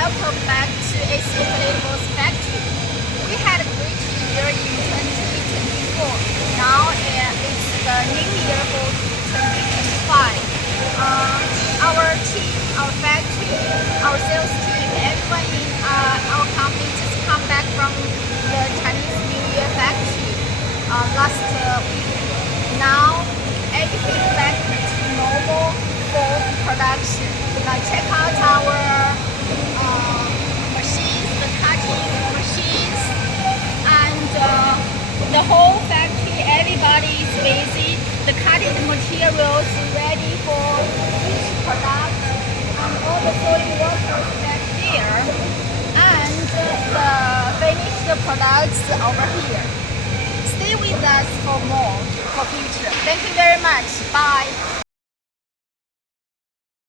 welcome back to Ace Inflatables Factory. We had a great year in 2024. Now it's the new year for 2025. Our team, our factory, our sales team, everyone in our company just come back from the Chinese New Year factory last week. Now everything back to normal for production. Now check out our machines, the cutting machines, and the whole factory. Everybody is busy. The cutting materials ready for each product, and all the sewing workers back there, and the finished products over here. Stay with us for more for future. Thank you very much. Bye.